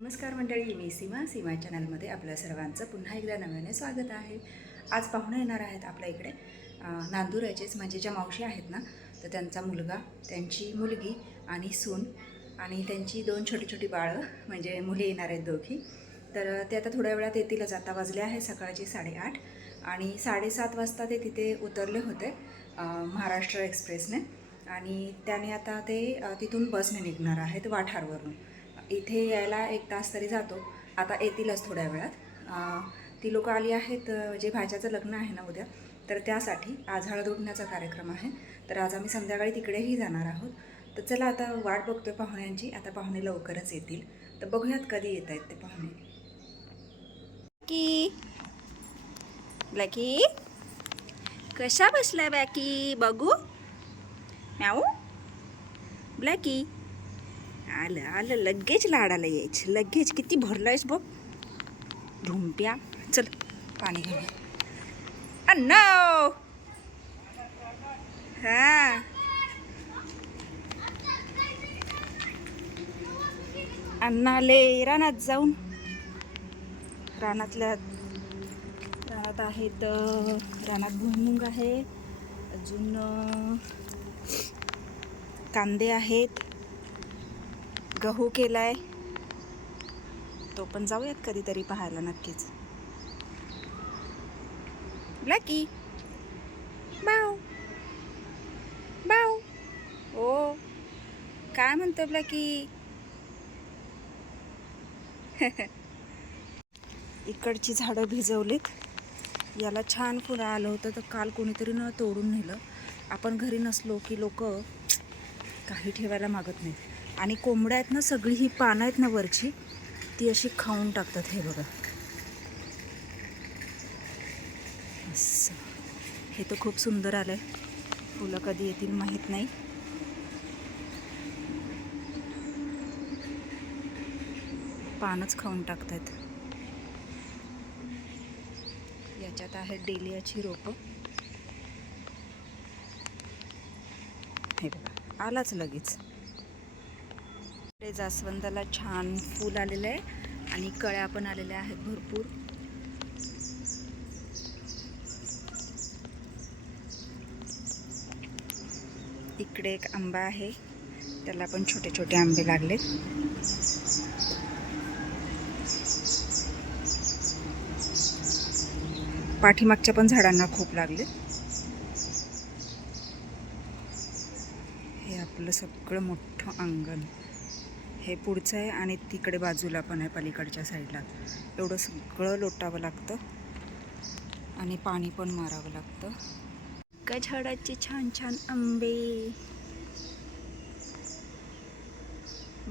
नमस्कार मंडळी मी सीमा सीमा चॅनलमध्ये आपल्या सर्वांचं पुन्हा एकदा नव्याने स्वागत आहे. आज पाहुणे येणार आहेत आपल्या इकडे. नांदुराचेच म्हणजे ज्या मावशी आहेत ना तर त्यांचा मुलगा त्यांची मुलगी आणि सून आणि त्यांची दोन छोटी छोटी बाळं म्हणजे मुली येणार आहेत दोघी. तर ते आता थोड्या वेळात येतीलच आता वाजले आहे सकाळचे साडेआठ आणि साडेसात वाजता ते तिथे उतरले होते महाराष्ट्र एक्सप्रेसने. आणि त्याने आता ते तिथून बसने निघणार आहेत वाठारवरून. इथे यायला एक तास तरी जातो. आता येतीलच थोड्या वेळात. ती लोकं आली आहेत जे भाज्याचं लग्न आहे ना उद्या तर त्यासाठी आज हळद उठण्याचा कार्यक्रम आहे. तर आज आम्ही संध्याकाळी तिकडेही जाणार आहोत. तर चला आता वाट बघतोय पाहुण्यांची. आता पाहुणे लवकरच येतील. तर बघूयात कधी येत आहेत ते पाहुणे. की ब्लॅकी कशा बसलाय बॅकी? बघू. मॅऊ ब्लॅकी आलं आलं लगेच लाडाला यायचं. लगेच किती भरलं आहेस बघ. ढुंप्या चल पाणी घेऊन अन्न हा. अण्णाले रानात जाऊन. रानातल्या रानात आहेत रानात भुईमुंग आहे. अजून कांदे आहेत. गहू केला आहे तो पण जाऊयात कधीतरी पाहायला नक्कीच. ब्लॅकी बाव बाव ओ. काय म्हणतो ब्लॅकी इकडची झाडं भिजवलीत. याला छान फुलं आलं होतं तर काल कोणीतरी न तोडून नेलं. आपण घरी नसलो की लोक काही ठेवायला मागत नाहीत. आणि कोंबड्या आहेत ना सगळी ही पानं आहेत ना वरची ती अशी खाऊन टाकतात हे बघा. असं. हे तर खूप सुंदर आलं आहे फुलं कधी येतील माहीत नाही. पानच खाऊन टाकतात. याच्यात आहेत डेलियाची रोपं. हे बघा आलाच लगेच. इकडे जास्वंदाला छान फूल आलेलं आहे आणि कळ्या पण आलेल्या आहेत भरपूर. इकडे एक आंबा आहे. त्याला पण छोटे छोटे आंबे लागले. पाठीमागच्या पण झाडांना खूप लागले. हे आपलं सगळं मोठं अंगण. हे पुढचं आहे आणि तिकडे बाजूला पण आहे पलीकडच्या साईडला. एवढं सगळं लोटावं लागतं आणि पाणी पण मारावं लागतं. का झाडाचे छान छान आंबे.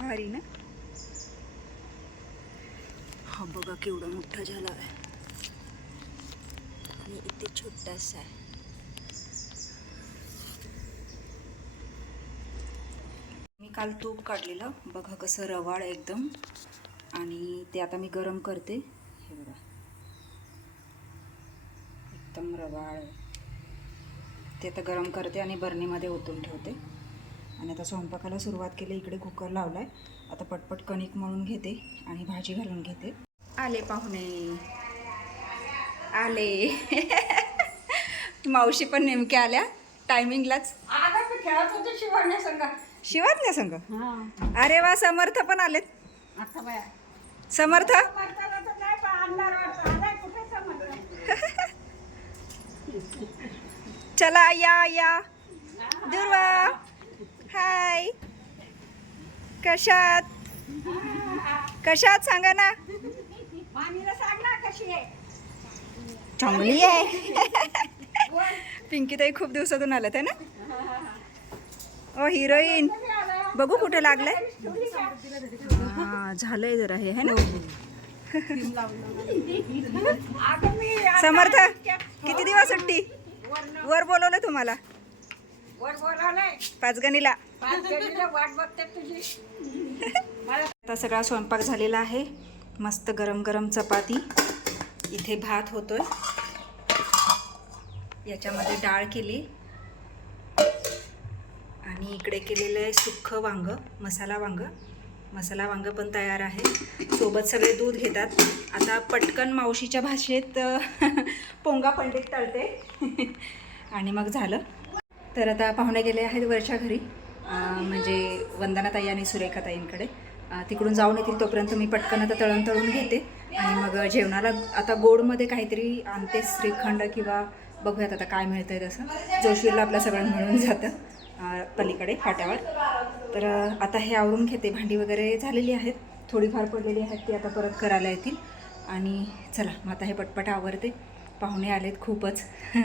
भारी ना? हा बघा केवढा मोठा झाला आहे. आणि इथे छोटासा आहे. काल तूप काढलेलं. बघा कसं रवाळ एकदम. आणि ते आता मी गरम करते. हे बघा. एकदम रवाळ. ते आता गरम करते आणि बरणीमध्ये ओतून ठेवते. आणि आता स्वयंपाकाला सुरुवात केली. इकडे कुकर लावलाय. आता पटपट कणिक मळून घेते आणि भाजी घालून घेते. आले पाहुणे. आले. मावशी पण नेमक्या आल्या. टायमिंगलाच खेळत होते संघ? शिवातल्या संग अरे वा समर्थ पण आलेत. समर्थ? चला या या. दुर्वा. हाय. कशात? कशात सांगा ना. मामीला सांग ना कशी आहे? चांगली आहे. पिंकी ताई खूप दिवसातून आल्यात आहे ना? Oh heroine. बघू कुठे लागलंय. हा झालंय जरा हे है ना? समर्थ किती दिवस सुट्टी? वर बोलवलं तुम्हाला? पाचगणीला. आता सगळा स्वयंपाक झालेला आहे. मस्त गरम गरम चपाती. इथे भात होतोय. याच्यामध्ये डाळ केली. आणि इकडे केलेलं आहे सुक्खं वांगं मसाला वांग. मसाला वांग पण तयार आहे. सोबत सगळे दूध घेतात. आता पटकन मावशीच्या भाषेत पोंगा पंडित तळते. आणि मग झालं. तर आता पाहुणे गेले आहेत वरच्या घरी. म्हणजे वंदनाताई आणि सुरेखाताईंकडे. तिकडून जाऊन येतील तोपर्यंत मी पटकन आता तळण तळून घेते. आणि मग जेवणाला आता गोडमध्ये काहीतरी आणते श्रीखंड किंवा बघूयात आता काय मिळतंय तसं. जोशीला आपलं सगळं मिळून जातं. पलीकडे फाट्यावर. तर आता हे आवरून घेते. भांडी वगैरे झालेली आहेत. थोडीफार पडलेली आहेत ती आता परत करायला येतील. आणि चला मग आता हे पटपट आवरते. पाहुणे आलेत खूपच.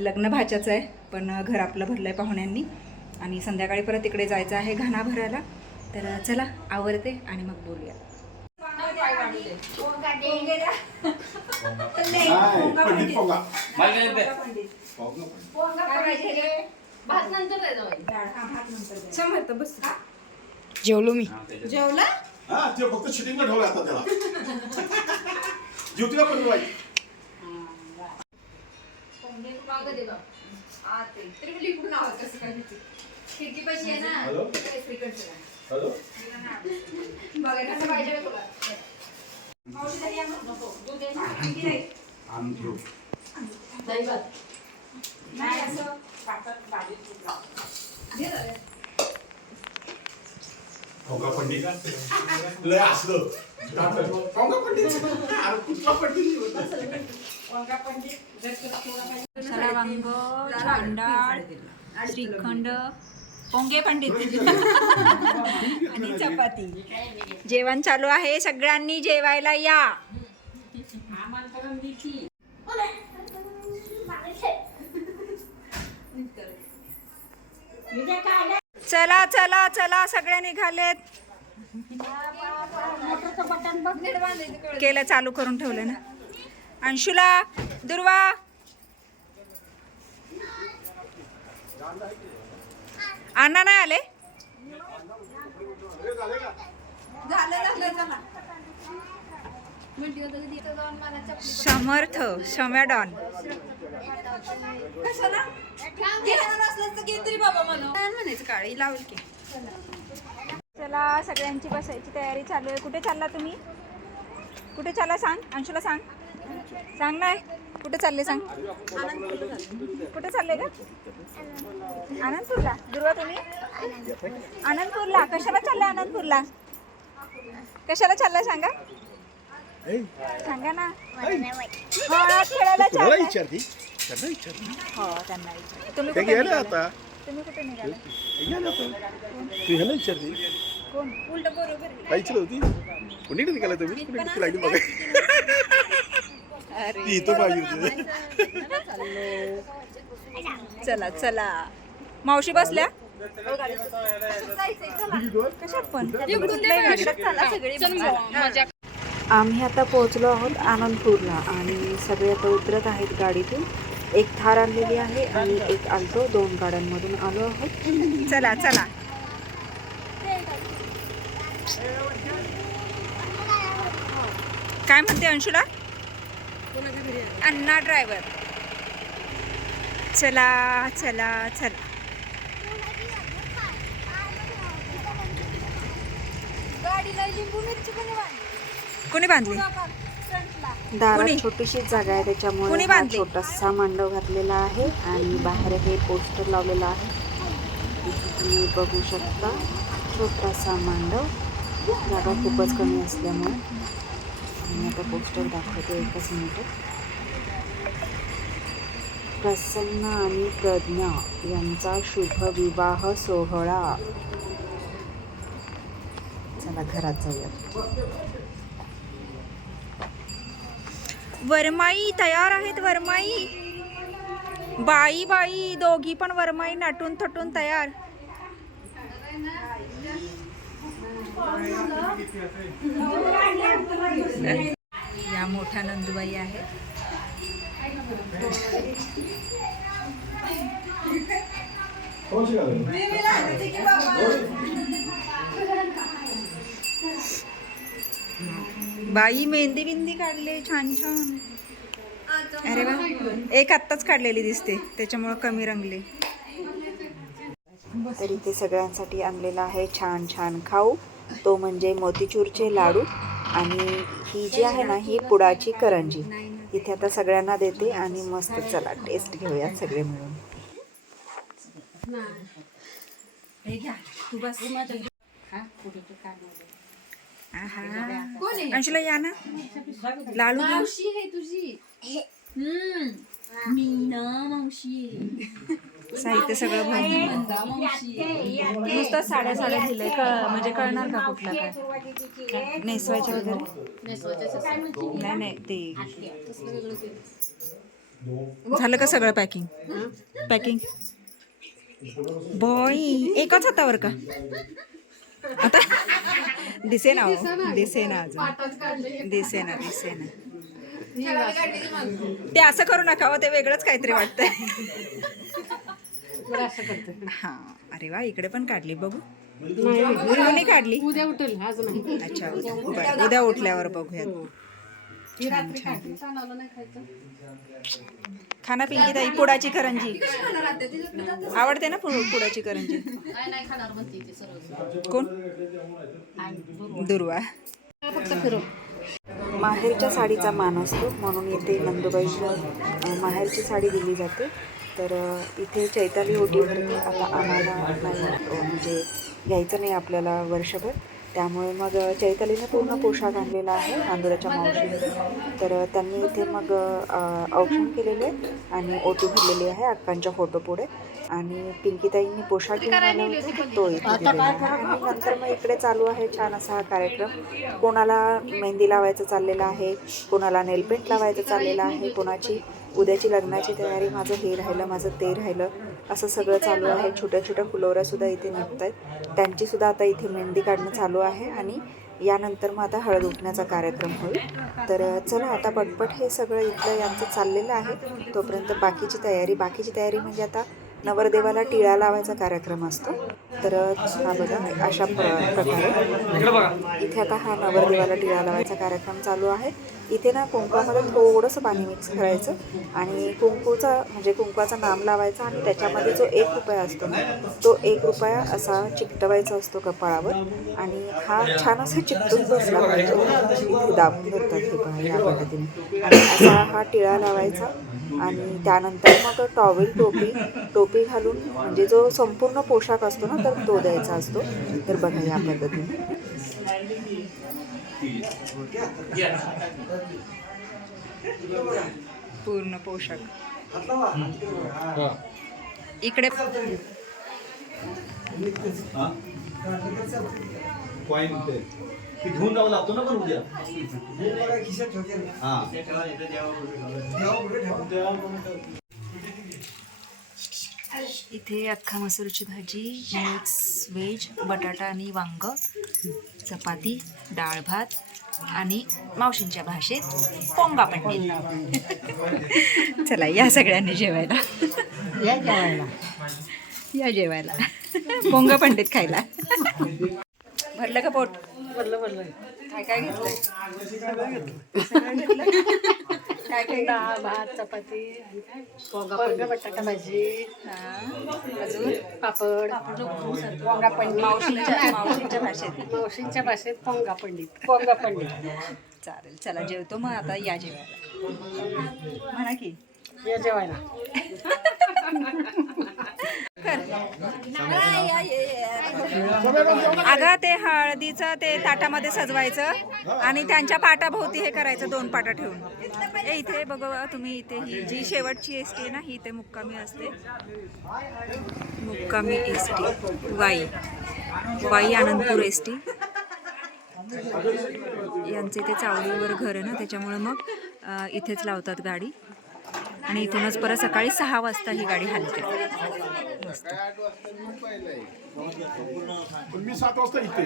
लग्न भाच्याचं आहे पण घर आपलं भरलं आहे पाहुण्यांनी. आणि संध्याकाळी परत तिकडे जायचं आहे घाणा भरायला. तर चला आवरते आणि मग बोलूया. नाही, पंडित नाही. भात नंतर बस जेवलो मी. जेवला. हा, ते फक्त शूटिंगला ठेवलं आता त्याला. ज्योतिला पण वाईट. तरी पोंगा पंडित लय असलं पोंगा पंडित अरे कुठला पंडित मसाला वांग छान डाळ श्रीखंड पोंगे पंडित. आणि चपाती. जेवण चालू आहे. सगळ्यांनी जेवायला या. चला चला चला सगळे निघालेत. केलं चालू करून ठेवलं ना. अंशुला दुर्वा. अण्णा नाही आले? समर्थ म्हणायचं काळी? लावल की. चला सगळ्यांची बसायची तयारी चालू आहे. कुठे चालला तुम्ही? कुठे चालला सांग? अंशुला सांग. सांग नाही कुठे चालले सांग? कुठे चालले का आनंदपूरला. दुर्वा तुम्ही? आनंदपूरला. कशाला चाललाय आनंदपूरला? कशाला चाललाय सांगा? सांगा ना हा, खेळायला चाललाय. विचारती? त्यांना विचारती. हो त्यांना विचार तुम्ही ते कुठे गेले निघाला? आता. तुम्ही कुठे निघाला ते गेले आता. तू ह्याला विचारती? कोण? उलट बरोबर काय होती. कुणीकडे निघाला तुम्ही? लागली बघा. ती इथं पाहिजे होती. चला चला. मावशी बसल्या? कशात पण? आम्ही आता पोहोचलो आहोत आनंदपूरला आणि सगळे आता उतरत आहेत गाडीतून. एक थार आणलेली आहे आणि एक आलतो. दोन गाड्यांमधून आलो आहोत. चला चला. काय म्हणते अंशुला? अण्णा ड्रायव्हर चला चला चला. कोणी बांधली? दारात कोणी? छोटीशीच जागा आहे त्याच्यामुळे हा बांधली? छोटासा मांडव घातलेला आहे आणि बाहेर हे पोस्टर लावलेलं आहे. तुम्ही बघू शकता छोटासा मांडव जागा खूपच कमी असल्यामुळे. मी आता पोस्टर दाखवते एकच मिनिट. प्रसन्न आणि प्रज्ञा यांचा शुभ विवाह सोहळा. चला घरात जाऊया. वरमाई तयार आहेत वरमाई बाई बाई दोघी पण वरमाई नटून थटून तयार या मोठ्या नंदुबाई आहेत बाई मेहंदी बिंदी काढले छान छान. अरे वा. एक आत्ताच काढलेली दिसते त्याच्यामुळं कमी रंगले. तरी ते सगळ्यांसाठी आणलेलं आहे छान छान खाऊ. तो म्हणजे मोतीचूरचे लाडू आणि ही जी आहे ना ही पुडाची करंजी. इथे आता सगळ्यांना देते आणि मस्त चला टेस्ट घेऊया सगळे मिळून. हे घ्या. तू बस. कोण आहे? अंशुला या ना. लाडू घ्या. मावशी आहे तुझी. हम्म. मीना मावशी आहे. साहित्य सगळं भरून नंदा मावशी आहे. नुसतं साड्या साड्या दिलंय कळ म्हणजे कळणार का कुठला काय? नेसवायच्या वगैरे? नेसवायचं असं नाही नाही ते. तसलं वेगळं केलं. झालं का सगळं पॅकिंग? पॅकिंग? बॉय एकाच हातावर का? आता दिसे ना दिसे ना. अजून. दिसे ना दिसे ना ते असं करू नका हो ते वेगळंच काहीतरी वाटतंय. हा. अरे वा इकडे पण काढली बघू. काढली. उद्या उठेल अच्छा उद्या. उठल्यावर बघूयात. नाही खायचं. खाना पिंकी ताई पुडाची करंजी. आवडते ना पुडाची करंजी? काय नाही खाणार म्हणते ते सर्व कोण? दुर्वा. फक्त फिरव माहेरच्या साडीचा मान असतो म्हणून इथे नंदुबाईला माहेरची साडी दिली जाते. तर इथे चैताली भरते आता आम्हाला नाही म्हणजे घ्यायचं नाही आपल्याला वर्षभर. त्यामुळे मग चैतालीने पूर्ण पोशाख आणलेला आहे नांदुराच्या मावशीने. तर त्यांनी इथे मग औक्षण केलेले आहे आणि ओटी भरलेली आहे अक्कांच्या फोटोपुढे आणि पिंकीताईंनी पोशाख घेऊन आला होता तो इथे दिलेला आहे. आणि नंतर मग इकडे चालू आहे छान असा हा कार्यक्रम. कोणाला मेहंदी लावायचं चाललेलं आहे कोणाला नेलपेंट लावायचं चाललेलं आहे कोणाची उद्याची लग्नाची तयारी माझं हे राहिलं माझं ते राहिलं असं सगळं चालू आहे. छोट्या छोट्या फुलोऱ्यासुद्धा इथे निघत आहेत त्यांचीसुद्धा आता इथे मेहंदी काढणं चालू आहे आणि यानंतर मग आता हळद उठण्याचा कार्यक्रम होईल. तर चला आता पटपट हे सगळं इथलं यांचं चाललेलं आहे. तोपर्यंत बाकीची तयारी बाकीची तयारी म्हणजे आता नवरदेवाला टिळा लावायचा कार्यक्रम असतो. तर हा बघा अशा प्र प्रकारे. इथे आता हा नवरदेवाला टिळा लावायचा कार्यक्रम चालू आहे. इथे ना कुंकवामध्ये थोडंसं पाणी मिक्स करायचं आणि कुंकूचा म्हणजे कुंकवाचा नाम लावायचा आणि त्याच्यामध्ये जो एक रुपया असतो ना तो एक रुपया असा चिकटवायचा असतो कपाळावर आणि हा छान असा चिकटून बसला पाहिजे. इथे दाबून धरतात हे पहा या पद्धतीने. आणि असा हा टिळा लावायचा. आणि त्यानंतर मग टॉवेल टोपी टोपी घालून म्हणजे जो संपूर्ण पोशाख असतो ना तर तो द्यायचा असतो. तर बघा या पद्धतीने. पूर्ण पोशाख. इकडे पॉईंट ते घेऊन जावं लागतो ना पण उद्या हा. इथे अख्खा मसूरची भाजी मिक्स व्हेज बटाटा आणि वांग चपाती डाळ भात आणि मावशींच्या भाषेत पोंगा पंडित चला या सगळ्यांनी जेवायला. या जेवायला. या जेवायला. पोंगा पंडित खायला. भरलं का पोट? काय काय घेतलंय सगळं घेतलं? काय काय डाळ भात चपाती बटाटा भाजी. अजून पापड. पोंगा पंडित मावशींच्या मावशींच्या भाषेत. मावशींच्या भाषेत पोंगा पंडित पोंगा पंडित चालेल चला जेवतो मग आता या जेवायला. म्हणा की. या जेवायला. अगं ते हळदीचं ते ताटामध्ये सजवायचं आणि त्यांच्या पाटाभोवती हे करायचं दोन पाटा ठेवून. ए इथे बघ तुम्ही इथे ही जी शेवटची एस टी आहे ना ही इथे मुक्कामी असते. मुक्कामी S T Wai. Wai Anandpur S T यांचे ते चावडीवर घर आहे ना त्याच्यामुळे मग इथेच लावतात गाडी. आणि इथूनच परत सकाळी सहा वाजता ही गाडी हलते. मी सात वाजता इथे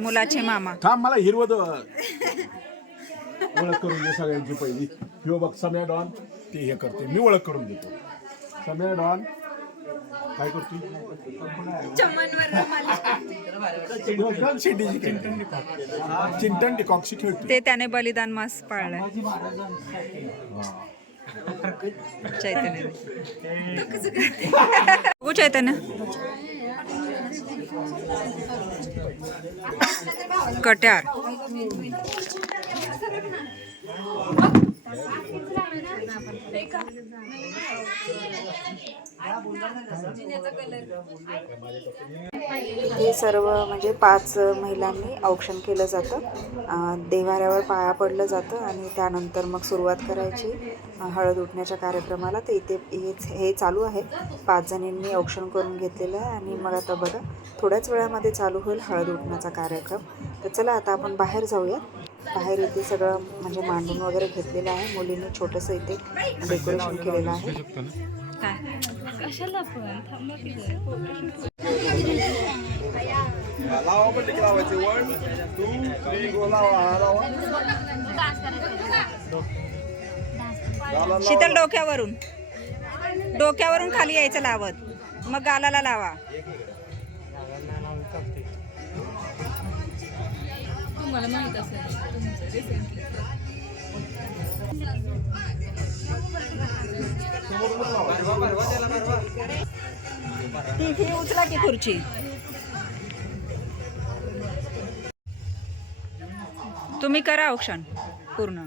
मुलाचे मामा. थांब मला हिरवत ओळख करून दे सगळ्यांची पहिली. ह्यो बघ सम्या डॉन. ते हे करते. मी ओळख करून देतो. सम्या डॉन. काय करते? चिंटन डिकॉक्सी खेळते. ते त्याने बलिदान मास पाळलाय चैतन्य बघू चैतन्य। कट्यार। हे सर्व म्हणजे पाच महिलांनी औक्षण केलं जातं. देवाऱ्यावर पाया पडलं जातं आणि त्यानंतर मग सुरुवात करायची. हळद उठण्याच्या कार्यक्रमाला. तर इथे हेच हे चालू आहे. पाच जणींनी औक्षण करून घेतलेलं आहे आणि मग आता बघा थोड्याच वेळामध्ये चालू होईल हळद उठण्याचा कार्यक्रम. तर चला आता आपण बाहेर जाऊया बाहेर इथे सगळं म्हणजे मांडून वगैरे घेतलेलं आहे. मुलींनी छोटंसं इथे डेकोरेशन केलेलं आहे. शीतल डोक्यावरून. डोक्यावरून खाली यायचं लावत. मग गालाला लावा. ती ही उचला की खुर्ची. तुम्ही करा औक्षण पूर्ण.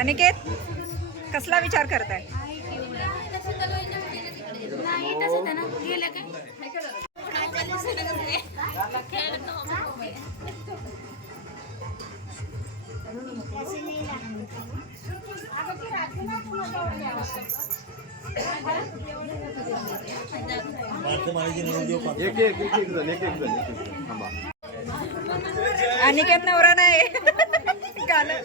अनिकेत, कसला विचार करताय? एक एक एक एक जण, एक एक जण, एक एक जण. थांबा. अनिकेत नवरा नाही. गाणं.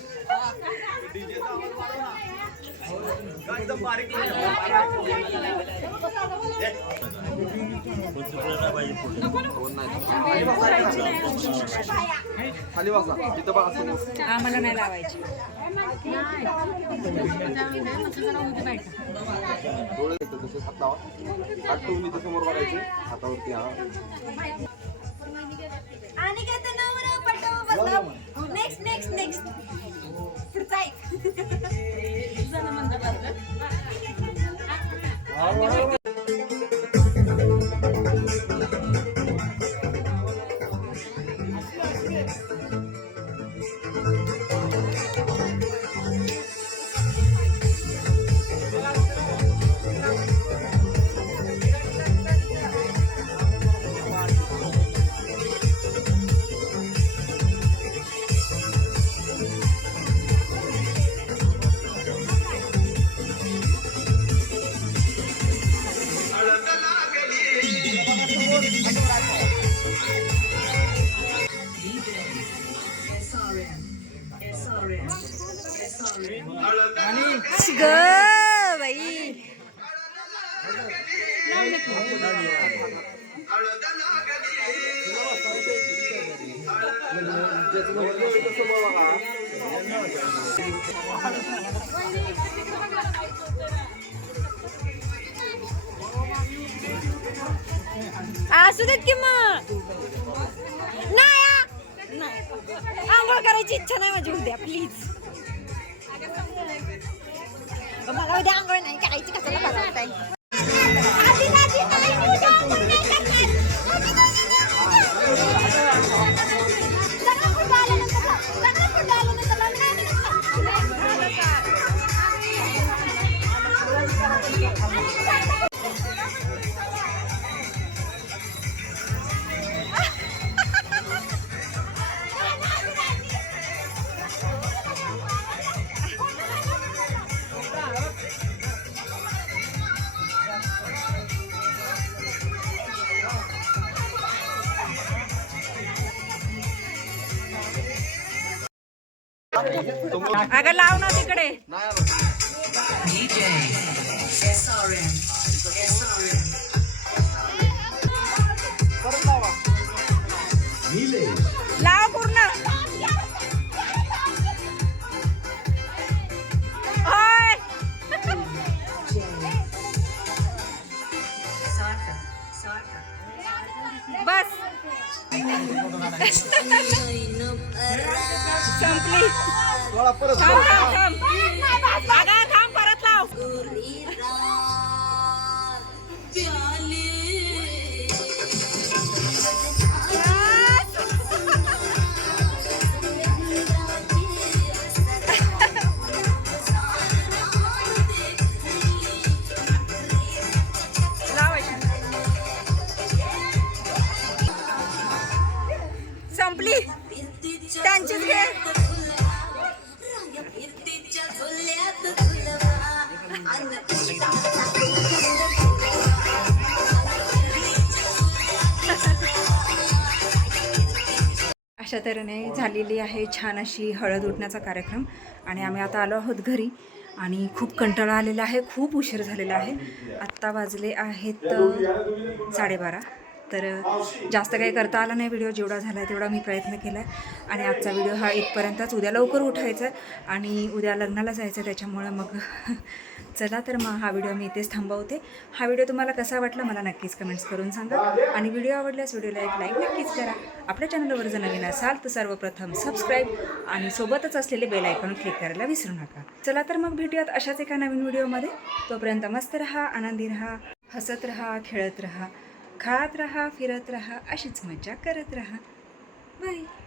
खाली बसा. तिथं बघा आम्हाला नाही लावायची. डोळे येतात तसे हात लावा. हात ठेवून इथं समोर बघायचे. हातावरती हा आणि काय तर नवरा पटव बसला नेक्स्ट नेक्स्ट नेक्स्ट पुढचा एक ग बाई असू देत कि मग नाही. आंघोळ करायची इच्छा नाही माझी उद्या प्लीज मला उद्या आंघोळ नाही करायची कशाला बरवताय आधी अगं लाव ना तिकडे. लाव पूर्ण. बस. संपली थांब थांब थांब अगं थांब परत लाव झालेली आहे छान अशी हळद उठण्याचा कार्यक्रम. आणि आम्ही आता आलो आहोत घरी. आणि खूप कंटाळा आलेला आहे खूप उशीर झालेला आहे. आत्ता वाजले आहेत साडेबारा. तर जास्त काही करता आला नाही व्हिडिओ जेवढा झाला आहे तेवढा मी प्रयत्न केला आहे आणि आजचा व्हिडिओ हा इथपर्यंतच उद्या लवकर उठायचा आहे. आणि उद्या लग्नाला जायचं आहे त्याच्यामुळं मग चला तर मग हा व्हिडिओ मी इथेच थांबवते. हा व्हिडिओ तुम्हाला कसा वाटला मला नक्कीच कमेंट्स करून सांगा. आणि व्हिडिओ आवडल्यास व्हिडिओला एक लाईक नक्कीच करा. आपल्या चॅनलवर जर नवीन असाल तर सर्वप्रथम सबस्क्राईब आणि सोबतच असलेले बेल आयकॉन क्लिक करायला विसरू नका. चला तर मग भेटूयात अशाच एका नवीन व्हिडिओमध्ये तोपर्यंत मस्त रहा आनंदी रहा हसत रहा खेळत रहा. खात रहा फिरत राहा अशीच मजा करत रहा. बाय.